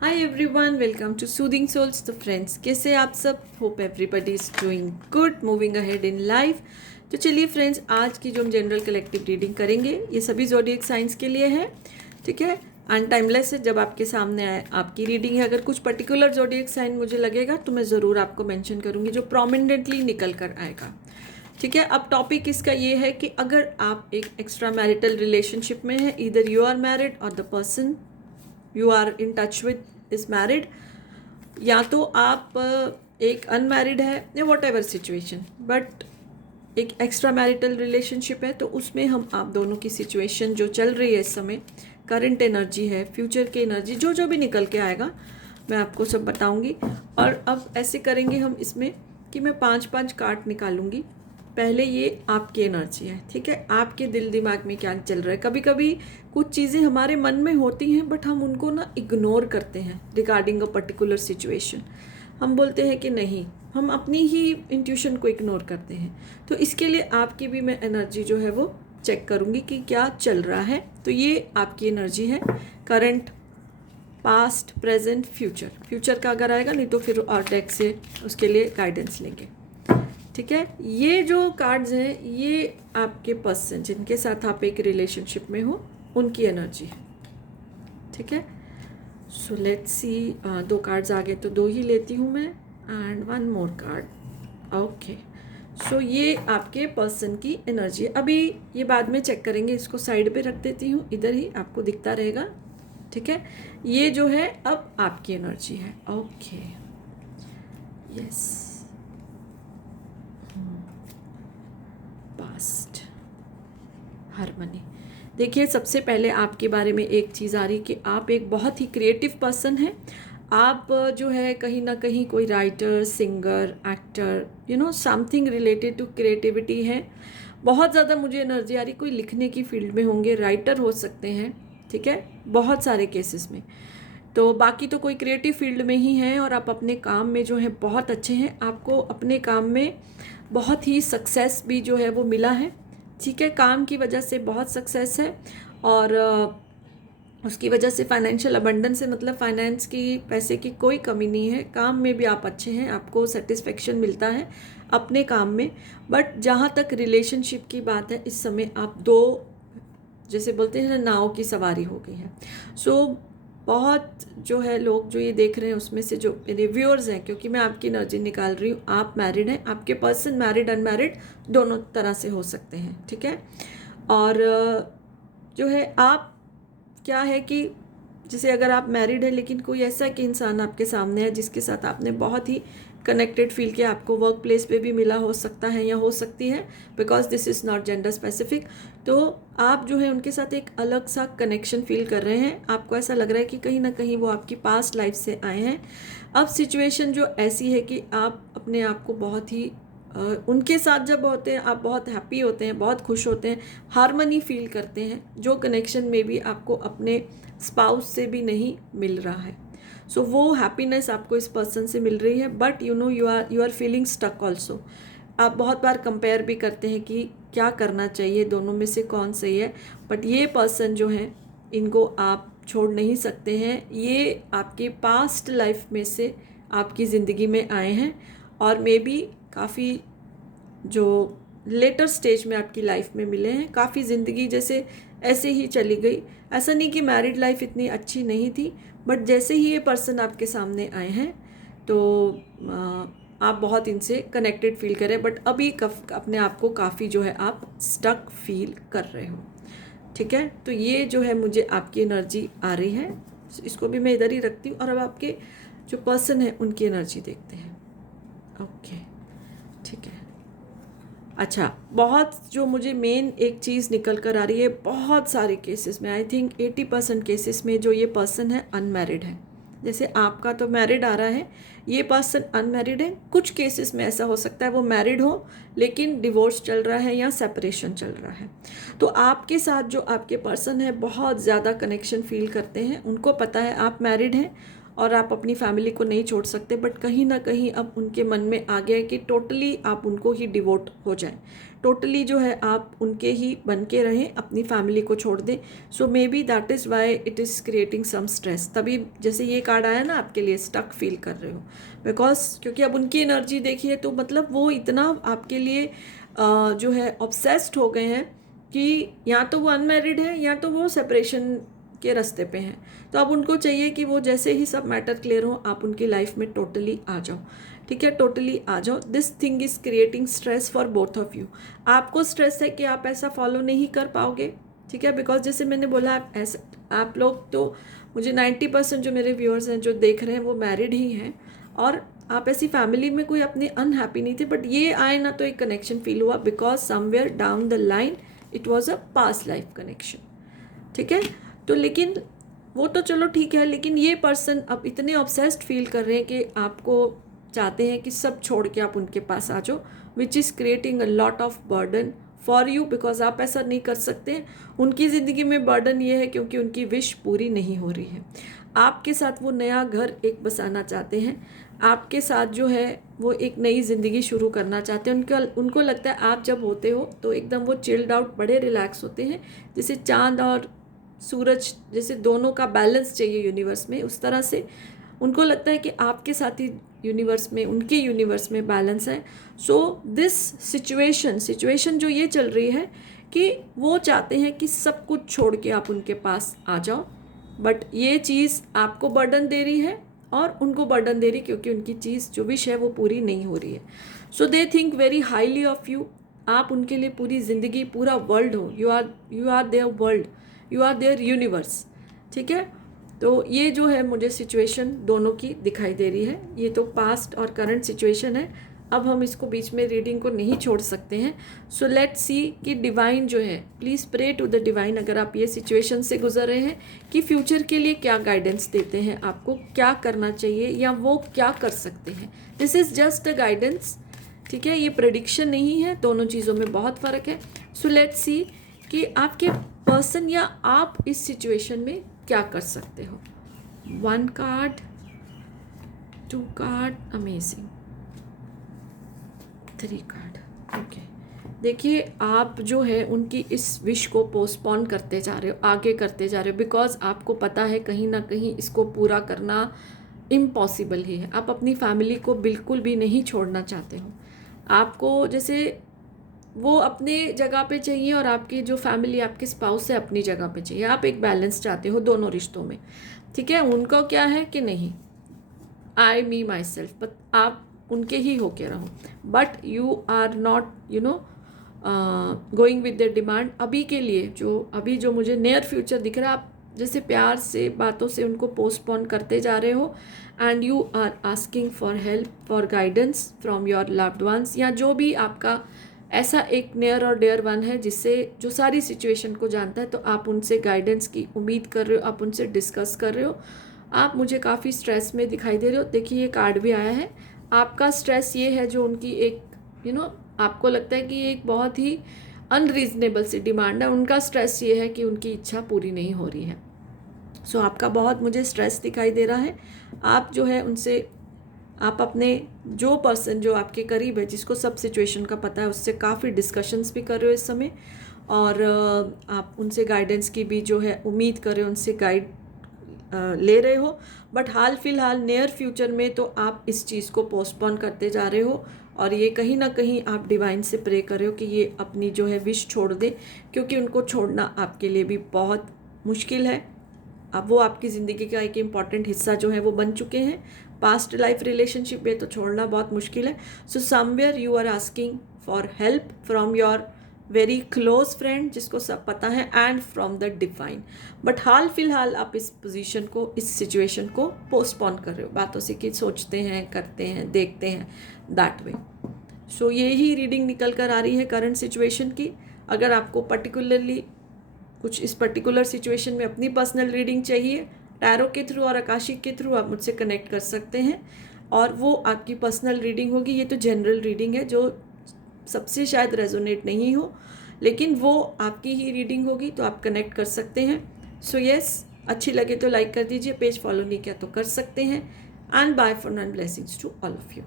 Hi everyone, welcome to soothing souls. तो friends, कैसे आप सब? Hope everybody is doing good, moving ahead in life. तो चलिए फ्रेंड्स, आज की जो हम जनरल कलेक्टिव रीडिंग करेंगे ये सभी ज़ोडिएक साइंस के लिए है। ठीक है, अनटाइमलेस है। जब आपके सामने आए आपकी रीडिंग है, अगर कुछ पर्टिकुलर ज़ोडिएक साइन मुझे लगेगा तो मैं ज़रूर आपको मेंशन करूँगी जो प्रोमिनेंटली निकल कर आएगा। ठीक है, अब टॉपिक इसका ये है कि अगर आप एक एक्स्ट्रा मैरिटल रिलेशनशिप में हैं, ईदर यू आर मैरिड और the person you are in touch with is married, या तो आप एक अनमैरिड है या वॉट एवर सिचुएशन, बट एक एक्स्ट्रा मैरिटल रिलेशनशिप है, तो उसमें हम आप दोनों की सिचुएशन जो चल रही है इस समय, करंट एनर्जी है, फ्यूचर की एनर्जी, जो जो भी निकल के आएगा मैं आपको सब बताऊंगी। और अब ऐसे करेंगे हम इसमें कि मैं 5-5 कार्ड निकालूंगी। पहले ये आपकी एनर्जी है, ठीक है, आपके दिल दिमाग में क्या चल रहा है। कभी कभी कुछ चीज़ें हमारे मन में होती हैं बट हम उनको ना इग्नोर करते हैं रिगार्डिंग अ पर्टिकुलर सिचुएशन। हम बोलते हैं कि नहीं, हम अपनी ही इंट्यूशन को इग्नोर करते हैं। तो इसके लिए आपकी भी मैं एनर्जी जो है वो चेक करूँगी कि क्या चल रहा है। तो ये आपकी एनर्जी है, current, past, present, future. Future का अगर आएगा, नहीं तो फिर और डेक से उसके लिए गाइडेंस लेंगे। ठीक है, ये जो कार्ड्स हैं ये आपके पर्सन जिनके साथ आप एक रिलेशनशिप में हो उनकी एनर्जी है। ठीक है, सो लेट्स सी। 2 कार्ड्स आ गए तो 2 ही लेती हूँ मैं, एंड 1 मोर कार्ड। ओके, सो ये आपके पर्सन की एनर्जी है। अभी ये बाद में चेक करेंगे, इसको साइड पे रख देती हूँ, इधर ही आपको दिखता रहेगा। ठीक है, ये जो है अब आपकी एनर्जी है। Okay, yes, past, harmony. देखिए, सबसे पहले आपके बारे में एक चीज़ आ रही कि आप एक बहुत ही क्रिएटिव पर्सन हैं। आप जो है कहीं ना कहीं कोई writer, singer, actor, something related to creativity है। बहुत ज़्यादा मुझे एनर्जी आ रही, कोई लिखने की फील्ड में होंगे, राइटर हो सकते हैं। ठीक है, बहुत सारे केसेस में। तो बाकी तो कोई क्रिएटिव फील्ड में ही हैं और आप अपने काम में जो है बहुत अच्छे हैं। आपको अपने काम में बहुत ही सक्सेस भी जो है वो मिला है। ठीक है, काम की वजह से बहुत सक्सेस है, और उसकी वजह से फाइनेंशियल अबंडेंस है, मतलब फाइनेंस की, पैसे की कोई कमी नहीं है। काम में भी आप अच्छे हैं, आपको सेटिस्फेक्शन मिलता है अपने काम में। बट जहाँ तक रिलेशनशिप की बात है, इस समय आप दो, जैसे बोलते हैं ना, नाव की सवारी हो गई है। सो बहुत जो है लोग जो ये देख रहे हैं उसमें से जो मेरे व्यूअर्स हैं, क्योंकि मैं आपकी एनर्जी निकाल रही हूँ, आप मैरिड हैं, आपके पर्सन मैरिड अनमैरिड दोनों तरह से हो सकते हैं। ठीक है, और जो है आप क्या है कि जैसे अगर आप मैरिड है लेकिन कोई ऐसा कि इंसान आपके सामने है जिसके साथ आपने बहुत ही कनेक्टेड फील किया, आपको वर्क प्लेस पे भी मिला हो सकता है या हो सकती है, because this is not gender specific. तो आप जो है उनके साथ एक अलग सा कनेक्शन फील कर रहे हैं। आपको ऐसा लग रहा है कि कहीं ना कहीं वो आपकी पास्ट लाइफ से आए हैं। अब सिचुएशन जो ऐसी है कि आप अपने आप को बहुत ही उनके साथ जब होते हैं आप बहुत हैप्पी होते हैं, बहुत खुश होते हैं, हार्मनी फील करते हैं, जो कनेक्शन में भी आपको अपने स्पाउस से भी नहीं मिल रहा है। सो वो हैप्पीनेस आपको इस पर्सन से मिल रही है, but you are feeling stuck also. आप बहुत बार कंपेयर भी करते हैं कि क्या करना चाहिए, दोनों में से कौन सही है। बट ये पर्सन जो है, इनको आप छोड़ नहीं सकते हैं। ये आपके पास्ट लाइफ में से आपकी ज़िंदगी में आए हैं, और मे बी काफ़ी जो लेटर स्टेज में आपकी लाइफ में मिले हैं। काफ़ी ज़िंदगी जैसे ऐसे ही चली गई। ऐसा नहीं कि मैरिड लाइफ इतनी अच्छी नहीं थी, बट जैसे ही ये पर्सन आपके सामने आए हैं तो आप बहुत इनसे कनेक्टेड फील कर रहे हैं, बट अभी अपने आप को काफ़ी जो है आप स्टक फील कर रहे हो। ठीक है, तो ये जो है मुझे आपकी एनर्जी आ रही है। इसको भी मैं इधर ही रखती हूँ, और अब आपके जो पर्सन है उनकी एनर्जी देखते हैं। ओके, ठीक है। अच्छा, बहुत जो मुझे मेन एक चीज़ निकल कर आ रही है, बहुत सारे केसेस में, आई थिंक 80% केसेस में जो ये पर्सन है अनमैरिड है। जैसे आपका तो मैरिड आ रहा है, ये पर्सन अनमैरिड है। कुछ केसेस में ऐसा हो सकता है वो मैरिड हो लेकिन डिवोर्स चल रहा है या सेपरेशन चल रहा है। तो आपके साथ जो आपके पर्सन है बहुत ज़्यादा कनेक्शन फील करते हैं, उनको पता है आप मैरिड हैं, और आप अपनी फैमिली को नहीं छोड़ सकते, बट कहीं ना कहीं अब उनके मन में आ गया है कि टोटली आप उनको ही डिवोट हो जाएं, टोटली जो है आप उनके ही बन के रहें, अपनी फैमिली को छोड़ दें. So maybe that is why it is creating some stress. तभी जैसे ये कार्ड आया ना, आपके लिए स्टक फील कर रहे हो, बिकॉज क्योंकि अब उनकी एनर्जी देखिए, तो मतलब वो इतना आपके लिए जो है ऑब्सेस्ड हो गए हैं कि या तो वो अनमैरिड है या तो वो सेपरेशन के रास्ते पे हैं. तो अब उनको चाहिए कि वो जैसे ही सब मैटर क्लियर हो, आप उनकी लाइफ में टोटली आ जाओ. ठीक है, टोटली आ जाओ. This thing is creating stress for both of you. आपको स्ट्रेस है कि आप ऐसा फॉलो नहीं कर पाओगे. ठीक है, बिकॉज जैसे मैंने बोला, आप लोग तो, मुझे 90% जो मेरे व्यूअर्स हैं जो देख रहे हैं वो मैरिड ही हैं, और आप ऐसी फैमिली में कोई अपने अनहैप्पी नहीं थे, बट ये आए ना तो एक कनेक्शन फील हुआ, because somewhere down the line it was a past life connection. ठीक है, तो लेकिन वो तो चलो ठीक है, लेकिन ये पर्सन अब इतने ऑब्सेस्ड फील कर रहे हैं कि आपको चाहते हैं कि सब छोड़ के आप उनके पास आ जाओ, which is creating a lot of burden for you, because आप ऐसा नहीं कर सकते. उनकी ज़िंदगी में बर्डन ये है क्योंकि उनकी विश पूरी नहीं हो रही है. आपके साथ वो नया घर एक बसाना चाहते हैं, आपके साथ जो है वो एक नई ज़िंदगी शुरू करना चाहते हैं. उनको लगता है आप जब होते हो तो एकदम वो चिल्ड आउट, बड़े रिलैक्स होते हैं, जैसे चांद और सूरज, जैसे दोनों का बैलेंस चाहिए यूनिवर्स में, उस तरह से उनको लगता है कि आपके साथ ही यूनिवर्स में, उनके यूनिवर्स में बैलेंस है. सो दिस सिचुएशन जो ये चल रही है कि वो चाहते हैं कि सब कुछ छोड़ के आप उनके पास आ जाओ, बट ये चीज़ आपको बर्डन दे रही है और उनको बर्डन दे रही, क्योंकि उनकी चीज़ जो विश है वो पूरी नहीं हो रही है. So they think very highly of you. आप उनके लिए पूरी ज़िंदगी, पूरा वर्ल्ड हो. You are their world, you are their universe. ठीक है, तो ये जो है मुझे सिचुएशन दोनों की दिखाई दे रही है. ये तो पास्ट और करंट सिचुएशन है. अब हम इसको बीच में रीडिंग को नहीं छोड़ सकते हैं. सो लेट्स सी कि डिवाइन जो है, please pray to the divine, अगर आप ये सिचुएशन से गुजर रहे हैं, कि फ्यूचर के लिए क्या गाइडेंस देते हैं, आपको क्या करना चाहिए या वो क्या कर सकते हैं. This is just a guidance. ठीक है, ये प्रेडिक्शन नहीं है, दोनों चीज़ों में बहुत फ़र्क है. सो लेट्स सी कि आपके पर्सन या आप इस सिचुएशन में क्या कर सकते हो. 1 card, 2 card, amazing, 3 card. Okay, देखिए आप जो है उनकी इस विश को पोस्टपोन करते जा रहे हो, आगे करते जा रहे हो, बिकॉज आपको पता है कहीं ना कहीं इसको पूरा करना इम्पॉसिबल ही है. आप अपनी फैमिली को बिल्कुल भी नहीं छोड़ना चाहते हो. आपको जैसे वो अपने जगह पे चाहिए और आपकी जो फैमिली, आपके स्पाउस है, अपनी जगह पे चाहिए. आप एक बैलेंस चाहते हो दोनों रिश्तों में. ठीक है, उनको क्या है कि नहीं, आई मी माई सेल्फ, बट आप उनके ही होके रहो, but you are not going with the demand. अभी के लिए जो मुझे नियर फ्यूचर दिख रहा है, आप जैसे प्यार से, बातों से उनको पोस्टपोन करते जा रहे हो, and you are asking for help, for guidance from your loved ones, या जो भी आपका ऐसा एक नियर और डेयर वन है जिससे, जो सारी सिचुएशन को जानता है, तो आप उनसे गाइडेंस की उम्मीद कर रहे हो, आप उनसे डिस्कस कर रहे हो. आप मुझे काफ़ी स्ट्रेस में दिखाई दे रहे हो. देखिए ये कार्ड भी आया है. आपका स्ट्रेस ये है जो उनकी एक आपको लगता है कि ये एक बहुत ही अनरीजनेबल सी डिमांड है. उनका स्ट्रेस ये है कि उनकी इच्छा पूरी नहीं हो रही है. सो आपका बहुत मुझे स्ट्रेस दिखाई दे रहा है. आप जो है उनसे, आप अपने जो पर्सन जो आपके करीब है, जिसको सब सिचुएशन का पता है, उससे काफ़ी डिस्कशंस भी कर रहे हो इस समय, और आप उनसे गाइडेंस की भी जो है उम्मीद कर रहे हो, उनसे गाइड ले रहे हो. बट हाल फिलहाल नियर फ्यूचर में तो आप इस चीज़ को पोस्टपोन करते जा रहे हो, और ये कहीं ना कहीं आप डिवाइन से प्रे कर रहे हो कि ये अपनी जो है विश छोड़ दे, क्योंकि उनको छोड़ना आपके लिए भी बहुत मुश्किल है. अब वो आपकी ज़िंदगी का एक इम्पॉर्टेंट हिस्सा जो है वो बन चुके हैं. पास्ट लाइफ रिलेशनशिप में तो छोड़ना बहुत मुश्किल है. So somewhere you are asking for help from your very close friend, जिसको सब पता है, and from the divine. But हाल फिलहाल आप इस पोजीशन को, इस सिचुएशन को पोस्टपोन कर रहे हो, बातों से कि सोचते हैं, करते हैं, देखते हैं, दैट वे. सो यही रीडिंग निकल कर आ रही है करंट सिचुएशन की. अगर आपको पर्टिकुलरली कुछ इस पर्टिकुलर सिचुएशन में अपनी पर्सनल रीडिंग चाहिए, टैरो के थ्रू और आकाशिक के थ्रू आप मुझसे कनेक्ट कर सकते हैं, और वो आपकी पर्सनल रीडिंग होगी. ये तो जनरल रीडिंग है जो सबसे शायद रेजोनेट नहीं हो, लेकिन वो आपकी ही रीडिंग होगी, तो आप कनेक्ट कर सकते हैं. सो यस, अच्छी लगे तो लाइक कर दीजिए, पेज फॉलो नहीं किया तो कर सकते हैं। And bye for now, blessings to all of you.